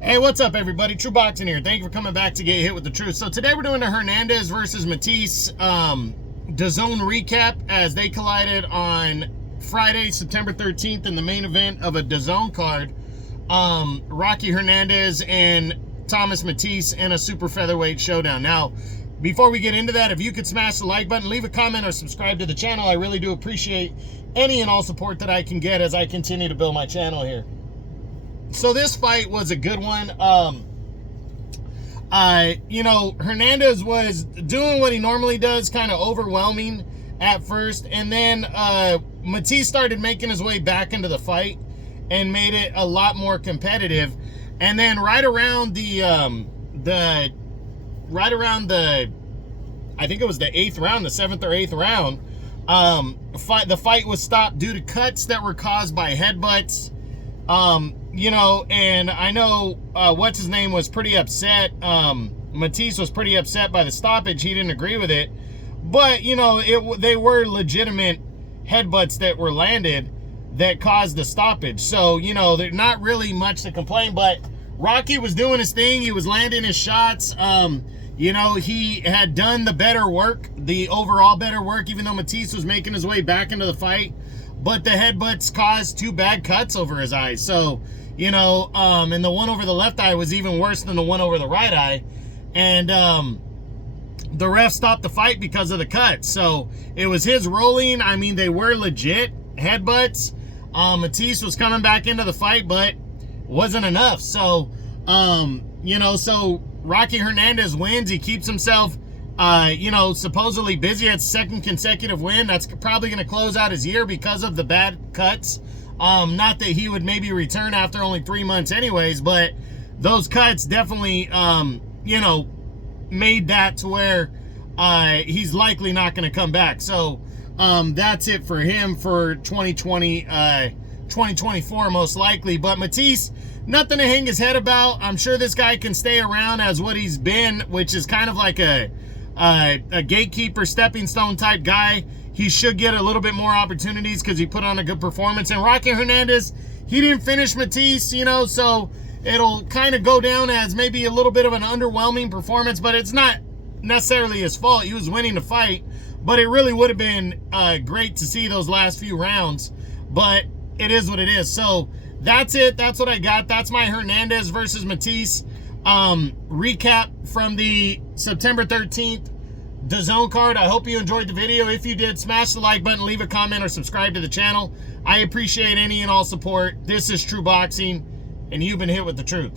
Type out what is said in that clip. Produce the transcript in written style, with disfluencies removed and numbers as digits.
Hey, what's up, everybody? True Boxing here. Thank you for coming back to Get Hit with the Truth. So today we're doing a Hernandez versus Mattice DAZN recap as they collided on Friday, September 13th in the main event of a DAZN card. Rocky Hernandez and Thomas Mattice in a super featherweight showdown. Now, before we get into that, if you could smash the like button, leave a comment, or subscribe to the channel, I really do appreciate any and all support that I can get as I continue to build my channel here. So this fight was a good one. Hernandez was doing what he normally does, kind of overwhelming at first, and then Mattice started making his way back into the fight and made it a lot more competitive. And then right around the I think it was the eighth round, the seventh or eighth round, the fight was stopped due to cuts that were caused by headbutts. And I know what's his name was pretty upset. Mattice was pretty upset by the stoppage. He didn't agree with it, but they were legitimate headbutts that were landed that caused the stoppage. So there's not really much to complain. But Rocky was doing his thing. He was landing his shots. He had done the better work, the overall better work, even though Mattice was making his way back into the fight. But the headbutts caused two bad cuts over his eyes. So, and the one over the left eye was even worse than the one over the right eye. And the ref stopped the fight because of the cuts. So it was his rolling. I mean, they were legit headbutts. Mattice was coming back into the fight, but wasn't enough. So, so Rocky Hernandez wins. He keeps himself supposedly busy. It's second consecutive win. That's probably going to close out his year because of the bad cuts. Not that he would maybe return after only 3 months anyways, but those cuts definitely, made that to where he's likely not going to come back. So that's it for him for 2024 most likely. But Mattice, nothing to hang his head about. I'm sure this guy can stay around as what he's been, which is kind of like a gatekeeper, stepping stone type guy. He should get a little bit more opportunities because he put on a good performance. And Rocky Hernandez, he didn't finish Mattice, so it'll kind of go down as maybe a little bit of an underwhelming performance, but it's not necessarily his fault. He was winning the fight, but it really would have been great to see those last few rounds, but it is what it is. So that's it. That's what I got. That's my Hernandez versus Mattice recap from the September 13th DAZN card. I hope you enjoyed the video. If you did, smash the like button, leave a comment, or subscribe to the channel. I appreciate any and all support. This is True Boxing, and you've been hit with the truth.